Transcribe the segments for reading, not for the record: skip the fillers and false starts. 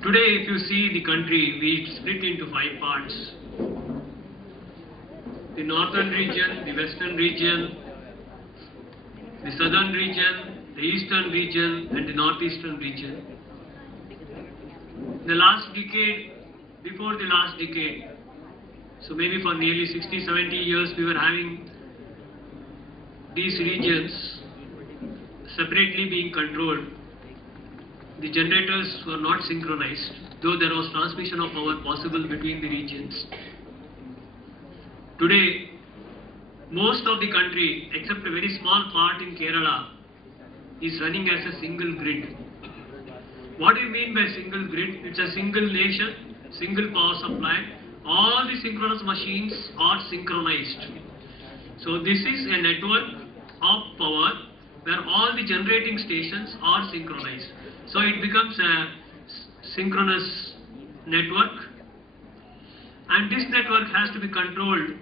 Today, if you see the country, we split into 5 parts. The northern region, the western region, the southern region, the eastern region, and the northeastern region. The last decade, before the last decade, so maybe for nearly 60, 70 years, we were having these regions separately being controlled. The generators were not synchronized, though there was transmission of power possible between the regions. Today, most of the country, except a very small part in Kerala, is running as a single grid. What do you mean by single grid? It's a single nation, single power supply. All the synchronous machines are synchronized. So this is a network of power where all the generating stations are synchronized. So it becomes a synchronous network, and this network has to be controlled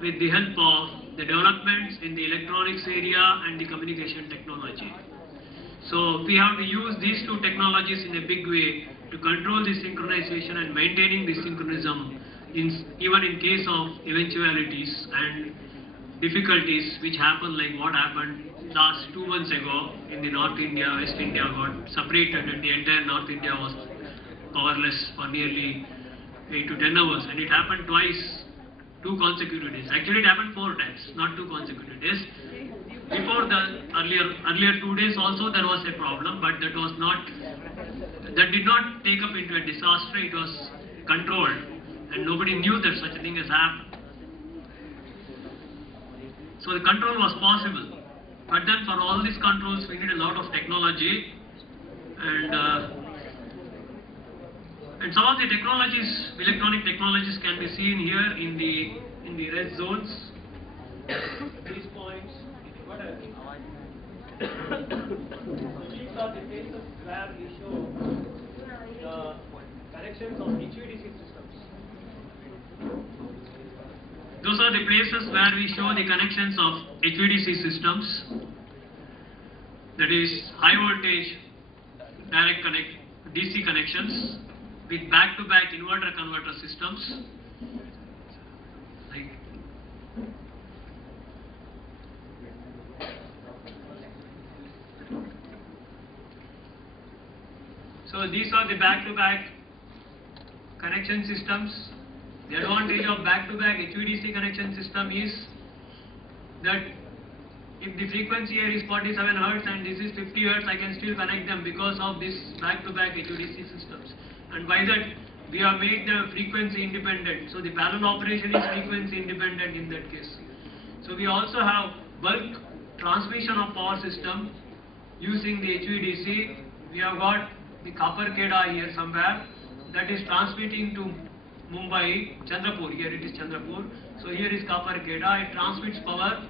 with the help of the developments in the electronics area and the communication technology. So we have to use these two technologies in a big way to control the synchronization and maintaining the synchronism even in case of eventualities and difficulties which happen, like what happened last 2 months ago in the North India. West India got separated and the entire North India was powerless for nearly 8 to 10 hours, and it happened twice, 2 consecutive days. Actually it happened 4 times, not 2 consecutive days. Before the earlier 2 days also there was a problem, but that did not take up into a disaster. It was controlled and nobody knew that such a thing has happened. So the control was possible, but then for all these controls we need a lot of technology, and some of the technologies, electronic technologies, can be seen here in the red zones. These points. What are these? These are the places where we show the connections of HVDC systems. Those are the places where we show the connections of HVDC systems, that is high voltage direct DC connections with back-to-back inverter converter systems. So these are the back-to-back connection systems. The advantage of back-to-back HVDC connection system is that if the frequency here is 47 Hz and this is 50 Hz, I can still connect them because of this back-to-back HVDC systems. And by that, we have made the frequency independent. So the parallel operation is frequency independent in that case. So we also have bulk transmission of power system using the HVDC. We have got the copper CADA here somewhere that is transmitting to Mumbai, Chandrapur. Here it is Chandrapur. So here is copper CADA. It transmits power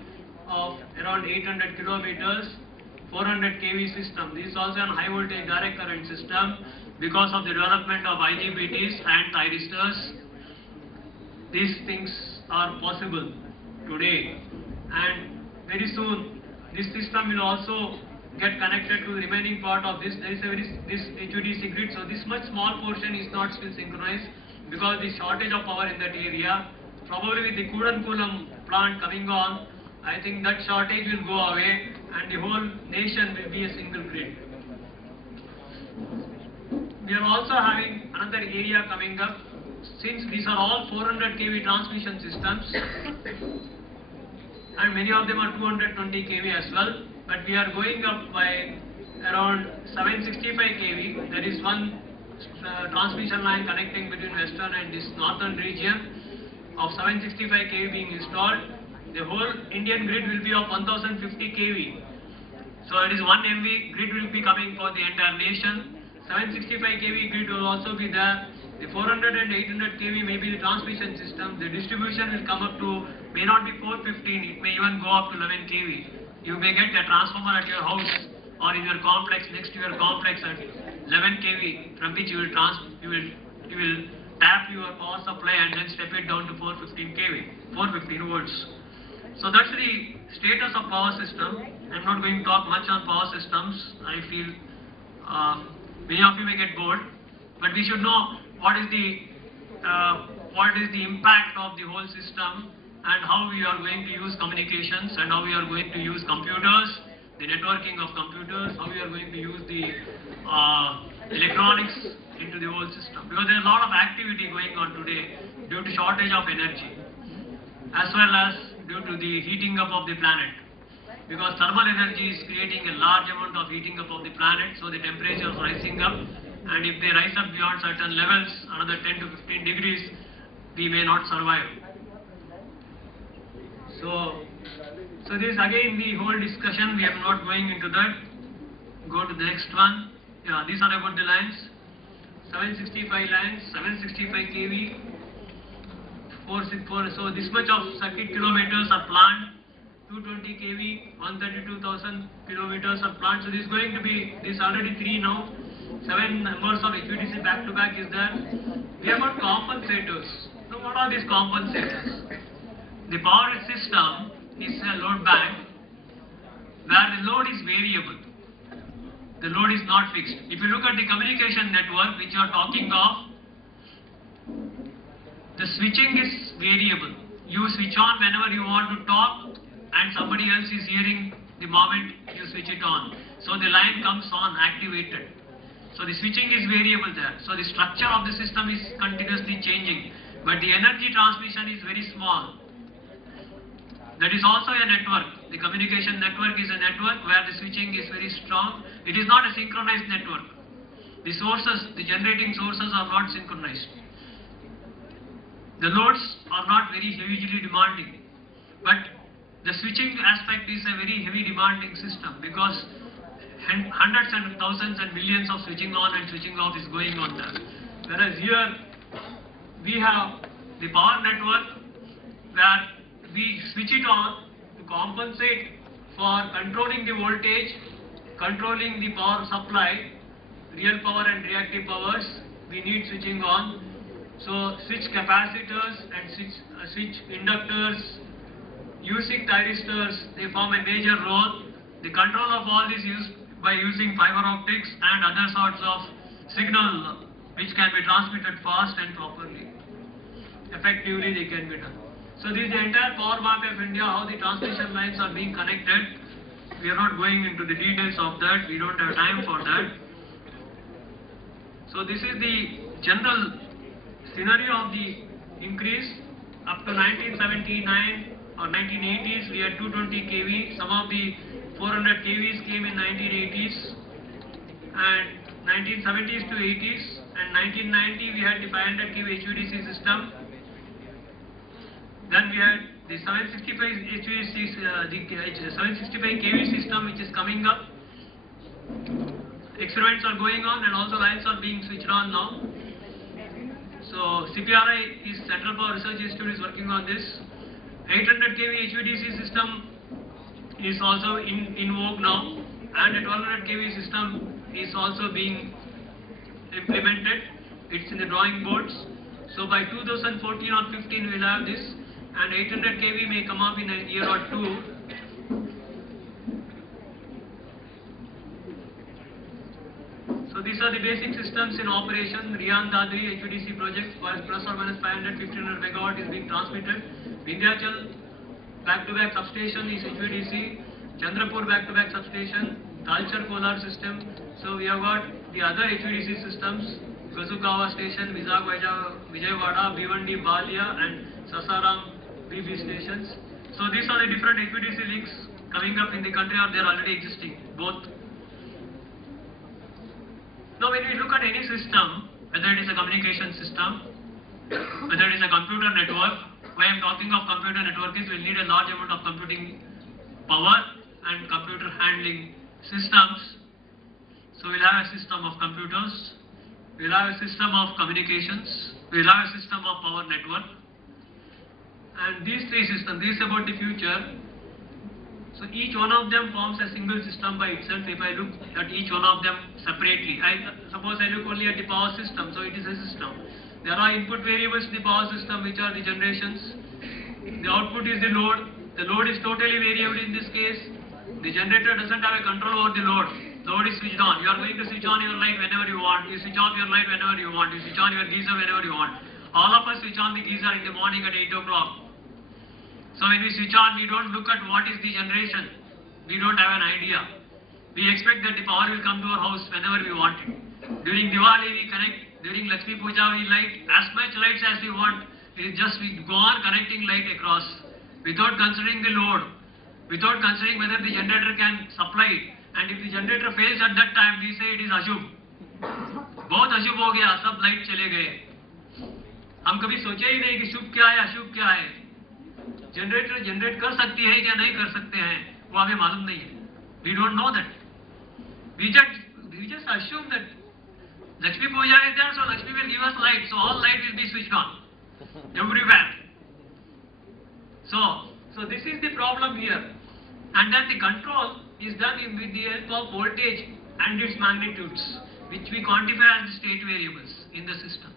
of around 800 kilometers, 400 kV system. This is also a high voltage direct current system. Because of the development of IGBTs and thyristors, these things are possible today, and very soon this system will also get connected to the remaining part of this. There is this HVDC grid, so this much small portion is not still synchronized because the shortage of power in that area. Probably with the Kudankulam plant coming on, I think that shortage will go away and the whole nation will be a single grid. We are also having another area coming up. Since these are all 400 kV transmission systems and many of them are 220 kV as well, but we are going up by around 765 kV. There is one transmission line connecting between western and this northern region of 765 kV being installed. The whole Indian grid will be of 1050 kV. So it is 1 MV grid will be coming for the entire nation. 765 kV grid will also be there. The 400 and 800 kV may be the transmission system. The distribution will come up to, may not be 415, it may even go up to 11 kV. You may get a transformer at your house or in your complex, next to your complex at 11 kV, from which you will tap your power supply and then step it down to 415 kV, 415 volts. So that's the status of power system. I'm not going to talk much on power systems. I feel many of you may get bored. But we should know what is the impact of the whole system and how we are going to use communications and how we are going to use computers, the networking of computers, how we are going to use the electronics into the whole system. Because there is a lot of activity going on today due to shortage of energy as well as due to the heating up of the planet. Because thermal energy is creating a large amount of heating up of the planet, so the temperature is rising up, and if they rise up beyond certain levels, another 10 to 15 degrees, we may not survive. So this again the whole discussion, we are not going into that. Go to the next one. Yeah, these are about the lines. 765 lines, 765 kV, 464. So this much of circuit kilometers are planned. 220 kV, 132,000 kilometers are planned. So this is going to be, this already 3 now. 7 numbers of HVDC back to back is there. We have got compensators. So what are these compensators? The power system is a load bank where the load is variable. The load is not fixed. If you look at the communication network which you are talking of, the switching is variable. You switch on whenever you want to talk and somebody else is hearing the moment you switch it on. So the line comes on activated. So the switching is variable there. So the structure of the system is continuously changing. But the energy transmission is very small. That is also a network. The communication network is a network where the switching is very strong. It is not a synchronized network. The sources, the generating sources are not synchronized. The loads are not very heavily demanding. But the switching aspect is a very heavy demanding system because hundreds and thousands and millions of switching on and switching off is going on there. Whereas here we have the power network where we switch it on to compensate for controlling the voltage, controlling the power supply, real power and reactive powers. We need switching on. So switch capacitors and switch inductors, using thyristors, they form a major role. The control of all this is by using fiber optics and other sorts of signal which can be transmitted fast and properly. Effectively they can be done. So this is the entire power map of India, how the transmission lines are being connected. We are not going into the details of that, we don't have time for that. So this is the general scenario of the increase. Up to 1979 or 1980s we had 220 kV, some of the 400 kVs came in 1980s and 1970s to 80s, and 1990 we had the 500 kV HVDC system. Then we had the 765 HVDC, the 765 kV system which is coming up. Experiments are going on and also lines are being switched on now. So CPRI is Central Power Research Institute is working on this. 800 kV HVDC system is also in vogue now, and a 1200 kV system is also being implemented. It's in the drawing boards. So by 2014 or 15 we'll have this, and 800 kV may come up in a year or two. So these are the basic systems in operation. Riyan Dadri HVDC project, plus or minus 500-1500 megawatt is being transmitted. Vindhyachal back-to-back substation is HVDC. Chandrapur back-to-back substation. Talcher Kolar system. So we have got the other HVDC systems. Kazukawa station, Vijayawada, Bhiwandi, Balia and Sasaram BB stations. So these are the different HVDC links coming up in the country, or they are already existing, both. Now when we look at any system, whether it is a communication system, whether it is a computer network, why I am talking of computer network is we will need a large amount of computing power and computer handling systems. So we will have a system of computers, we will have a system of communications, we will have a system of power network. And these three systems, this is about the future. So each one of them forms a single system by itself. If I look at each one of them separately, suppose I look only at the power system, so it is a system. There are input variables in the power system which are the generations. The output is the load. The load is totally variable in this case. The generator doesn't have a control over the load. Load is switched on. You are going to switch on your light whenever you want. You switch off your light whenever you want. You switch on your geyser whenever you want. All of us switch on the geyser in the morning at 8 o'clock. So when we switch on, we don't look at what is the generation. We don't have an idea. We expect that the power will come to our house whenever we want it. During Diwali we connect. During Lakshmi Puja we light as much lights as we want. It is just we go on connecting light across without considering the load, without considering whether the generator can supply it. And if the generator fails at that time, we say it is अशुभ. बहुत अशुभ हो गया, सब light चले गए. हम कभी सोचे ही नहीं कि शुभ क्या है, अशुभ क्या है. जनरेटर जनरेट कर सकती है या नहीं कर सकते हैं, वो हमें मालूम नहीं है. We don't know that. We just assume that Lakshmi Puja is there, so Lakshmi will give us light, so all light will be switched on everywhere. So this is the problem here. And then the control is done with the help of voltage and its magnitudes, which we quantify as the state variables in the system.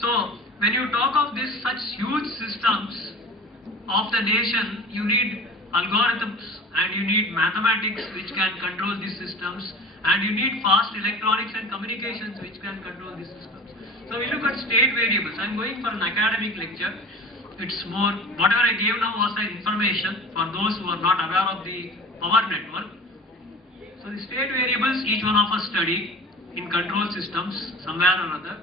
So when you talk of this such huge systems of the nation, you need algorithms and you need mathematics which can control these systems, and you need fast electronics and communications which can control these systems. So we look at state variables. I am going for an academic lecture. It's more, whatever I gave now was an information for those who are not aware of the power network. So the state variables each one of us study in control systems somewhere or other.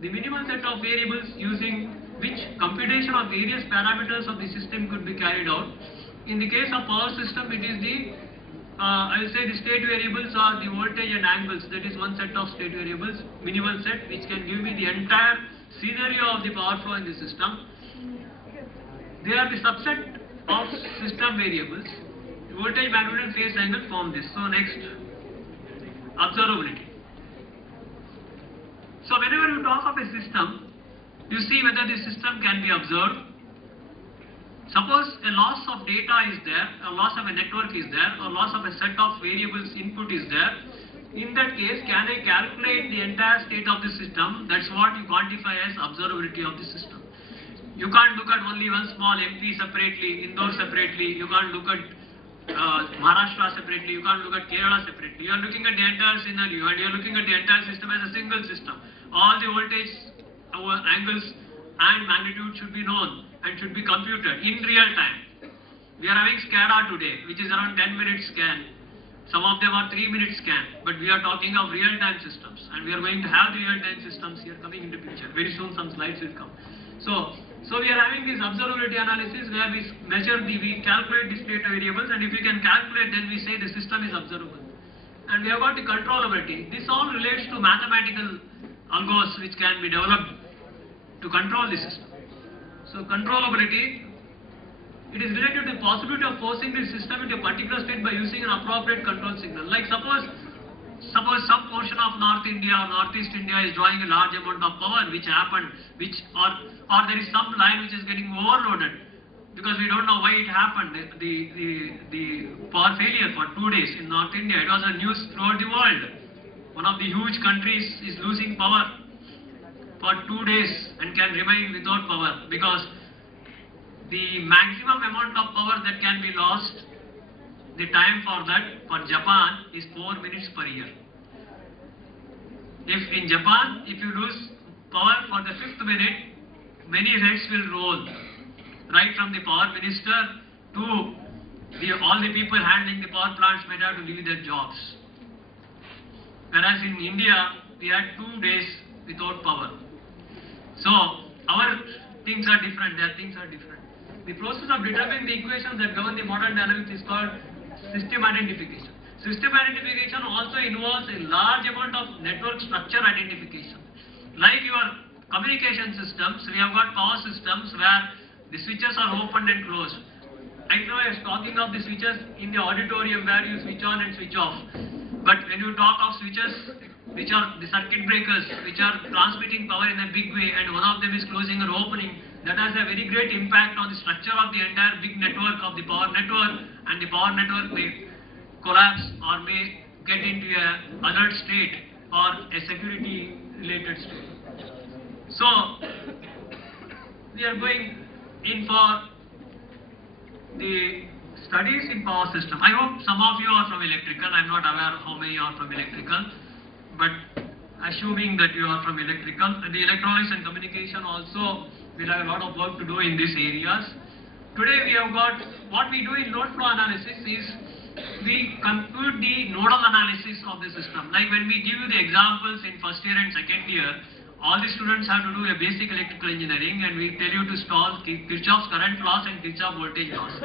The minimal set of variables using which computation of various parameters of the system could be carried out. In the case of power system, it is the I will say the state variables are the voltage and angles. That is one set of state variables, minimal set, which can give me the entire scenario of the power flow in the system. They are the subset of system variables. Voltage, magnitude and phase angle form this. So next, observability. So whenever you talk of a system, you see whether the system can be observed. Suppose a loss of data is there, a loss of a network is there, or loss of a set of variables input is there. In that case, can I calculate the entire state of the system? That's what you quantify as observability of the system. You can't look at only one small MP separately, Indore separately. You can't look at Maharashtra separately. You can't look at Kerala separately. You are looking at the entire scenario and you are looking at the entire system as a single system. All the voltage, angles and magnitude should be known and should be computed in real time. We are having SCADA today, which is around 10-minute scan. Some of them are 3-minute scan, but we are talking of real-time systems, and we are going to have the real-time systems here coming into picture. Very soon some slides will come. So we are having this observability analysis where we measure we calculate the state variables, and if we can calculate, then we say the system is observable. And we have got the controllability. This all relates to mathematical algos which can be developed to control the system. So controllability, it is related to the possibility of forcing the system into a particular state by using an appropriate control signal. Like suppose some portion of North India or Northeast India is drawing a large amount of power which happened, or there is some line which is getting overloaded because we don't know why it happened. The power failure for 2 days in North India, it was a news throughout the world. One of the huge countries is losing power for 2 days and can remain without power because the maximum amount of power that can be lost, the time for that for Japan is 4 minutes per year. If in Japan, if you lose power for the 5th minute, many heads will roll, right from the power minister to all the people handling the power plants may have to leave their jobs. Whereas in India, we had 2 days without power. So our things are different, their things are different. The process of determining the equations that govern the modern dynamics is called system identification. System identification also involves a large amount of network structure identification. Like your communication systems, we have got power systems where the switches are opened and closed. Right now I was talking of the switches in the auditorium where you switch on and switch off. But when you talk of switches which are the circuit breakers, which are transmitting power in a big way, and one of them is closing or opening, that has a very great impact on the structure of the entire big network of the power network, and the power network may collapse or may get into a alert state or a security related state. So we are going in for the studies in power system. I hope some of you are from electrical. I'm not aware of how many are from electrical, but assuming that you are from electrical, the electronics and communication also will have a lot of work to do in these areas. Today we have got, what we do in load flow analysis is we compute the nodal analysis of the system. Like when we give you the examples in first year and second year, all the students have to do a basic electrical engineering and we tell you to solve Kirchhoff's current laws and Kirchhoff voltage laws.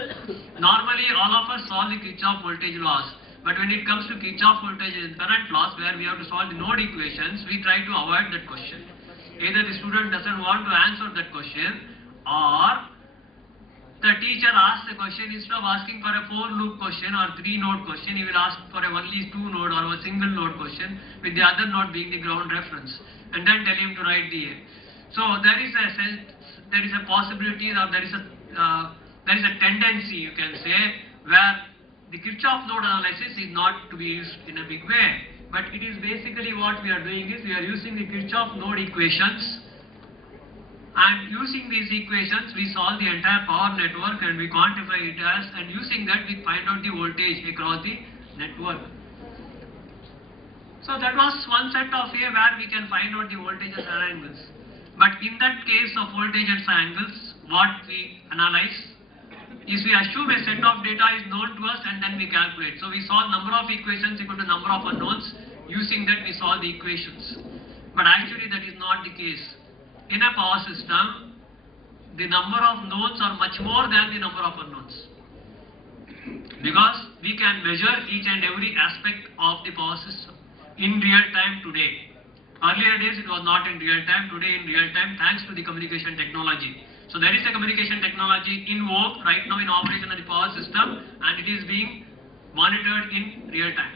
Normally all of us solve the Kirchhoff voltage laws, but when it comes to Kirchhoff voltage and current laws where we have to solve the node equations, we try to avoid that question. Either the student doesn't want to answer that question, or the teacher asks the question, instead of asking for a 4-loop question or 3-node question, he will ask for a only 2-node or a single node question, with the other node being the ground reference, and then tell him to write the A. So there is a sense, there is a possibility, or there is a tendency, you can say, where the Kirchhoff node analysis is not to be used in a big way, but it is basically what we are doing is we are using the Kirchhoff node equations. And using these equations, we solve the entire power network and we quantify it as, and using that we find out the voltage across the network. So that was one set of A where we can find out the voltages and angles. But in that case of voltages and angles, what we analyze is we assume a set of data is known to us and then we calculate. So we solve number of equations equal to number of unknowns. Using that we solve the equations. But actually that is not the case. In a power system, the number of knowns are much more than the number of unknowns, because we can measure each and every aspect of the power system in real time today. Earlier days it was not in real time, today in real time thanks to the communication technology. So there is a communication technology in vogue right now in operation of the power system and it is being monitored in real time.